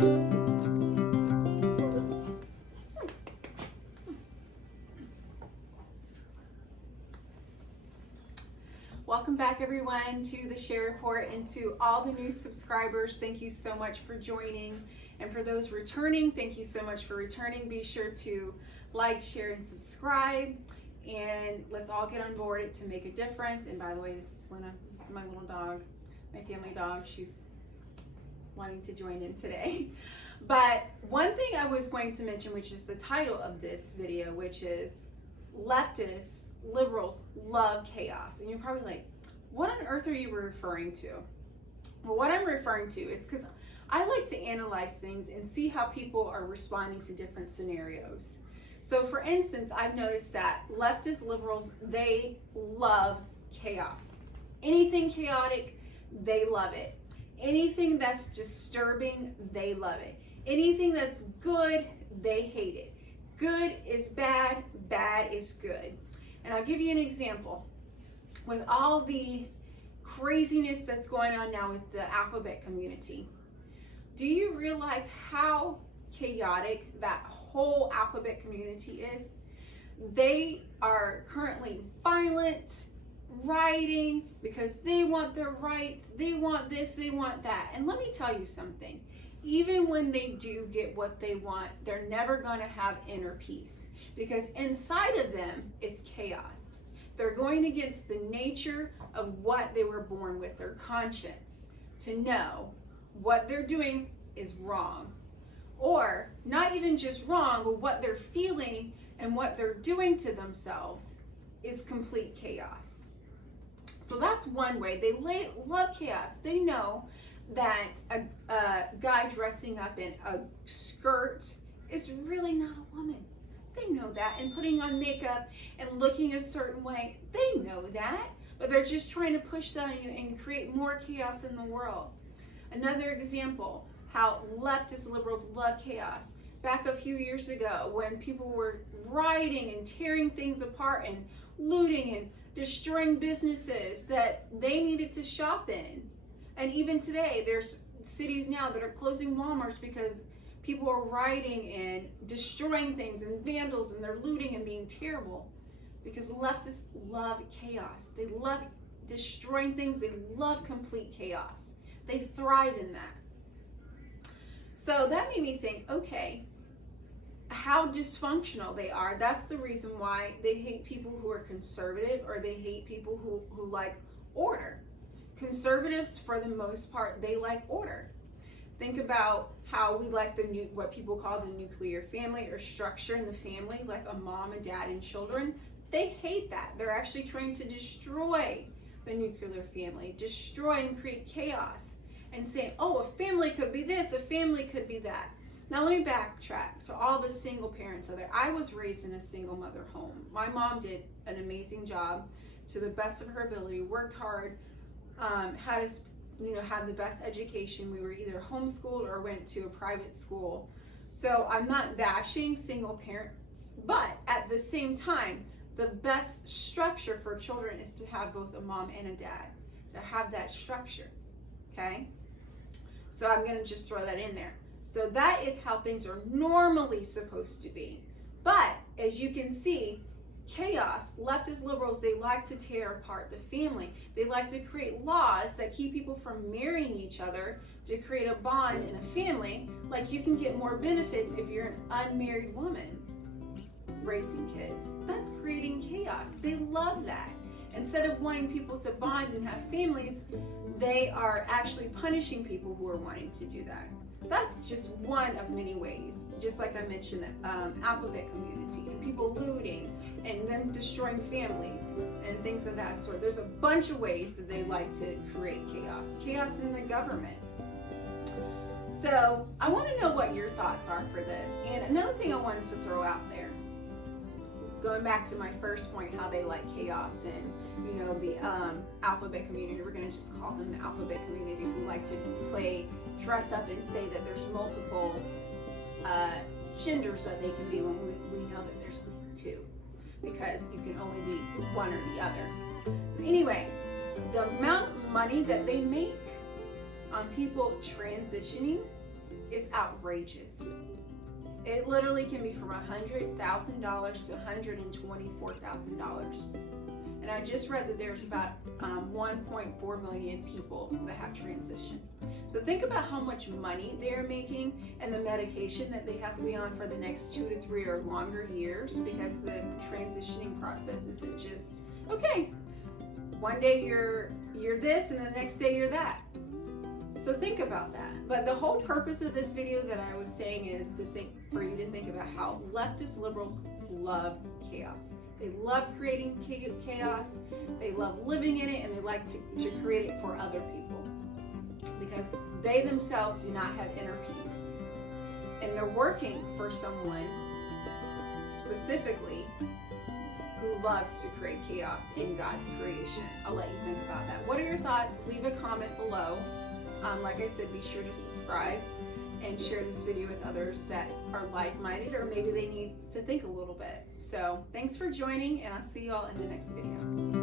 Welcome back, everyone, to the Share Report, and to all the new subscribers, thank you so much for joining. And for those returning, thank you so much for returning. Be sure to like, share, and subscribe, and let's all get on board to make a difference. And by the way, this is Luna. This is my little dog, my family dog. She's wanting to join in today. But one thing I was going to mention, which is the title of this video, which is Leftists, Liberals Love Chaos. And you're probably like, what on earth are you referring to? Well, what I'm referring to is because I like to analyze things and see how people are responding to different scenarios. So for instance, I've noticed that leftist liberals, they love chaos. Anything chaotic, they love it. Anything that's disturbing, they love it. Anything that's good, they hate it. Good is bad, bad is good. And I'll give you an example. With all the craziness that's going on now with the alphabet community, do you realize how chaotic that whole alphabet community is? They are currently violent, rioting because they want their rights, they want this, they want that. And let me tell you something. Even when they do get what they want, they're never going to have inner peace, because inside of them is chaos. They're going against the nature of what they were born with, their conscience, to know what they're doing is wrong. Or not even just wrong, but what they're feeling and what they're doing to themselves is complete chaos. So that's one way. They love chaos. They know that a guy dressing up in a skirt is really not a woman. They know that. And putting on makeup and looking a certain way, they know that. But they're just trying to push that on you and create more chaos in the world. Another example, how leftist liberals love chaos. Back a few years ago, when people were rioting and tearing things apart and looting and destroying businesses that they needed to shop in. And even today, there's cities now that are closing Walmarts because people are rioting and destroying things and vandals, and they're looting and being terrible, because leftists love chaos. They love destroying things. They love complete chaos. They thrive in that. So that made me think, okay, how dysfunctional they are. That's the reason why they hate people who are conservative, or they hate people who like order. Conservatives, for the most part, they like order. Think about how we like what people call the nuclear family, or structure in the family, like a mom, a dad, and children. They hate that. They're actually trying to destroy the nuclear family, destroy and create chaos, and saying, oh, a family could be this, a family could be that. Now let me backtrack to all the single parents out there. I was raised in a single mother home. My mom did an amazing job to the best of her ability, worked hard, had us, had the best education. We were either homeschooled or went to a private school. So I'm not bashing single parents, but at the same time, the best structure for children is to have both a mom and a dad, to have that structure, okay? So I'm gonna just throw that in there. So that is how things are normally supposed to be. But as you can see, chaos, leftist liberals, they like to tear apart the family. They like to create laws that keep people from marrying each other to create a bond in a family. Like, you can get more benefits if you're an unmarried woman raising kids. That's creating chaos. They love that. Instead of wanting people to bond and have families, they are actually punishing people who are wanting to do that. That's just one of many ways. Just like I mentioned, the alphabet community, and people looting and them destroying families and things of that sort. There's a bunch of ways that they like to create chaos. Chaos in the government. So I want to know what your thoughts are for this. And another thing I wanted to throw out there, going back to my first point, how they like chaos, and the alphabet community, we're going to just call them the alphabet community, who like to dress up and say that there's multiple genders that they can be, when we know that there's only two, because you can only be one or the other. So anyway, the amount of money that they make on people transitioning is outrageous. It literally can be from $100,000 to $124,000. And I just read that there's about 1.4 million people that have transitioned. So think about how much money they're making and the medication that they have to be on for the next 2 to 3 or longer years, because the transitioning process isn't just, okay, one day you're this and the next day you're that. So think about that. But the whole purpose of this video that I was saying is for you to think about how leftist liberals love chaos. They love creating chaos, they love living in it, and they like to create it for other people because they themselves do not have inner peace. And they're working for someone specifically who loves to create chaos in God's creation. I'll let you think about that. What are your thoughts? Leave a comment below. Like I said, be sure to subscribe and share this video with others that are like-minded, or maybe they need to think a little bit. So thanks for joining, and I'll see you all in the next video.